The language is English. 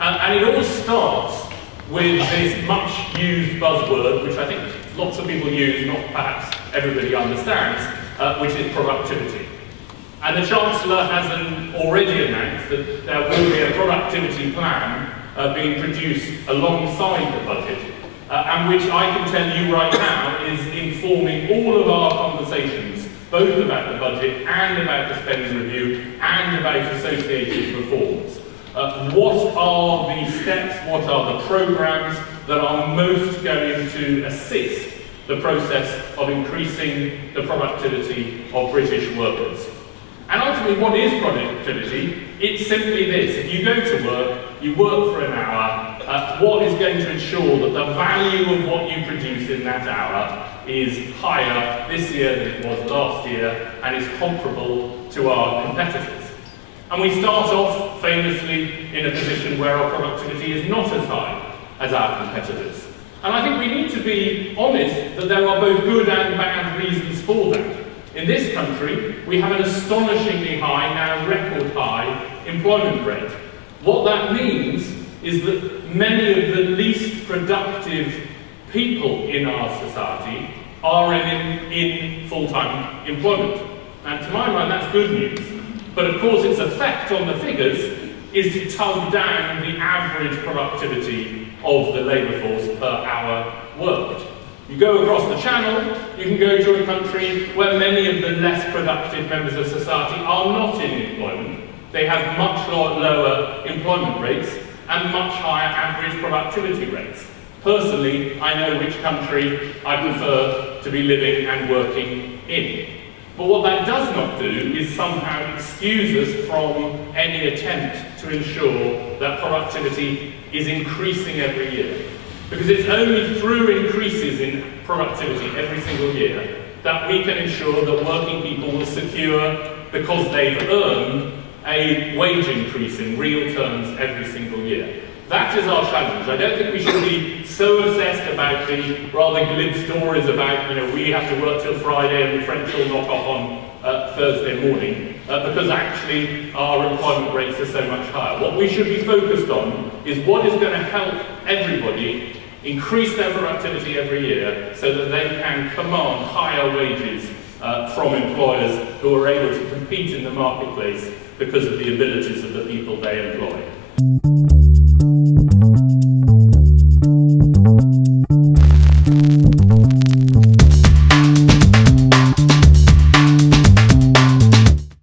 And it all starts with this much used buzzword, which I think lots of people use, not perhaps everybody understands, which is productivity. And the Chancellor has already announced that there will be a productivity plan being produced alongside the budget, and which I can tell you right now is informing all of our conversations, both about the budget and about the spending review and about associated reforms. What are the steps, what are the programmes that are most going to assist the process of increasing the productivity of British workers? And ultimately, what is productivity? It's simply this. If you go to work, you work for an hour, what is going to ensure that the value of what you produce in that hour is higher this year than it was last year and is comparable to our competitors? And we start off famously in a position where our productivity is not as high as our competitors. And I think we need to be honest that there are both good and bad reasons for that. In this country, we have an astonishingly high, now record high, employment rate. What that means is that many of the least productive people in our society are in full-time employment. And to my mind, that's good news. But of course, its effect on the figures is to tug down the average productivity of the labour force per hour worked. You go across the channel, you can go to a country where many of the less productive members of society are not in employment. They have much lower employment rates and much higher average productivity rates. Personally, I know which country I prefer to be living and working in. But what that does not do is somehow excuse us from any attempt to ensure that productivity is increasing every year. Because it's only through increases in productivity every single year that we can ensure that working people will secure, because they've earned, a wage increase in real terms every single year. That is our challenge. I don't think we should be so obsessed about the rather glib stories about, we have to work till Friday and the French will knock off on Thursday morning, because actually our employment rates are so much higher. What we should be focused on is what is going to help everybody increase their productivity every year so that they can command higher wages from employers who are able to compete in the marketplace because of the abilities of the people they employ.